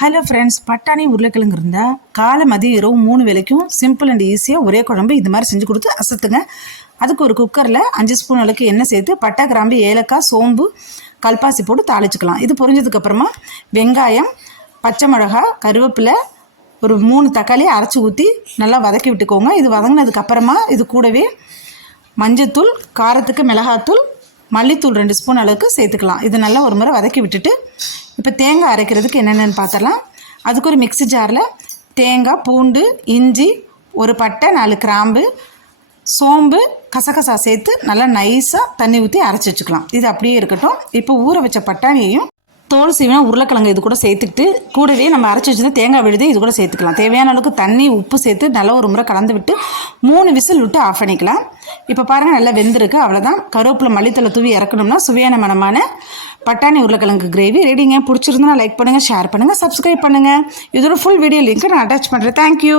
Hello friends பட்டாணி உருளைக்கிழங்கு இருந்தால் காலை மதியம் இரவு மூணு வேலைக்கும் சிம்பிள் அண்ட் ஈஸியாக ஒரே குழம்பு இது மாதிரி செஞ்சு கொடுத்து அசத்துங்க. அதுக்கு ஒரு குக்கரில் அஞ்சு ஸ்பூன் அளவுக்கு எண்ணெய் சேர்த்து பட்டா கிராம்பு ஏலக்காய் சோம்பு கல்பாசி போட்டு தாளிச்சுக்கலாம். இது பொரிஞ்சதுக்கப்புறமா வெங்காயம் பச்சை மிளகா கருவேப்பிலை ஒரு மூணு தக்காளி அரைச்சி ஊற்றி நல்லா வதக்கி விட்டுக்கோங்க. இது வதங்கினதுக்கப்புறமா இது கூடவே மஞ்சத்தூள் காரத்துக்கு மிளகாத்தூள் மல்லித்தூள் ரெண்டு ஸ்பூன் அளவுக்கு சேர்த்துக்கலாம். இது நல்லா ஒரு முறை வதக்கி விட்டுட்டு இப்போ தேங்காய் அரைக்கிறதுக்கு என்னென்னு பார்த்துடலாம் அதுக்கு ஒரு மிக்ஸி ஜாரில் தேங்காய் பூண்டு இஞ்சி ஒரு பட்டை நாலு கிராம்பு சோம்பு கசகசா சேர்த்து நல்லா நைஸாக தண்ணி ஊற்றி அரைச்சி வச்சுக்கலாம். இது அப்படியே இருக்கட்டும். இப்போ ஊற வச்ச பட்டாணியையும் தோல் சீவினா உருளைக்கிழங்கு இது கூட சேர்த்துக்கிட்டு கூடவே நம்ம அரைச்சி வச்சிருந்த தேங்காய் விழுது இது கூட சேர்த்துக்கலாம். தேவையான அளவுக்கு தண்ணி உப்பு சேர்த்து நல்லா ஒரு முறை கலந்து விட்டு மூணு விசில் விட்டு ஆஃப் பண்ணிக்கலாம். இப்போ பாருங்கள் நல்லா வெந்திருக்கு. அவ்வளோதான் கருவேப்பில் மல்லித்தலை தூவி இறக்கணும்னா சுவையான மனமான பட்டாணி உருளைக்கிழங்கு கிரேவி ரெடிங்க பிடிச்சிருந்தா லைக் பண்ணுங்கள் ஷேர் பண்ணுங்கள் சப்ஸ்கிரைப் பண்ணுங்கள் இதோட ஃபுல் வீடியோ லிங்க்கை நான் அட்டாச் பண்ணுறேன் தேங்க்யூ